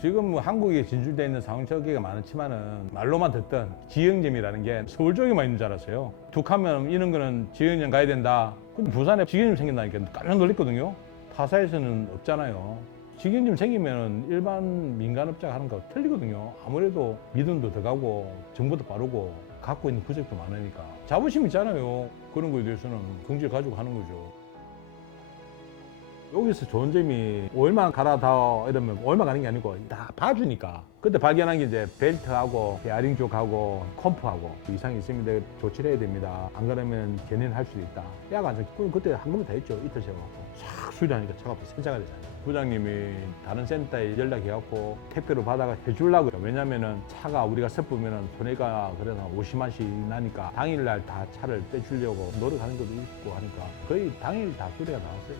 지금 뭐 한국에 진출되어 있는 자동차업계가 많지만은 말로만 듣던 지형점이라는 게 서울 쪽에만 있는 줄 알았어요. 툭하면 이런 거는 지형점 가야 된다. 근데 부산에 지형점 생긴다니까 깜짝 놀랐거든요. 타사에서는 없잖아요. 직영점 생기면 일반 민간업자가 하는 거 틀리거든요. 아무래도 믿음도 더 가고 정보도 빠르고 갖고 있는 부적도 많으니까 자부심 있잖아요. 그런 거에 대해서는 긍지 가지고 하는 거죠. 여기서 좋은 점이 오일만 갈아다 이러면 오일만 가는 게 아니고 다 봐주니까. 그때 발견한 게 이제 벨트하고 베어링 쪽하고 컴프하고 이상이 있으면 조치를 해야 됩니다. 안 그러면 견인을 할 수도 있다. 야가 안 그럼 그때 한 번만 다 했죠. 이틀 세워갖고. 싹 수리하니까 차가 세차가 되잖아요. 부장님이 다른 센터에 연락해갖고 택배로 받아가 해주려고 왜냐면은 차가 우리가 섣부면은 손해가 그래서 50만씩 나니까 당일날 다 차를 빼주려고 노력하는 것도 있고 하니까 거의 당일 다 수리가 나왔어요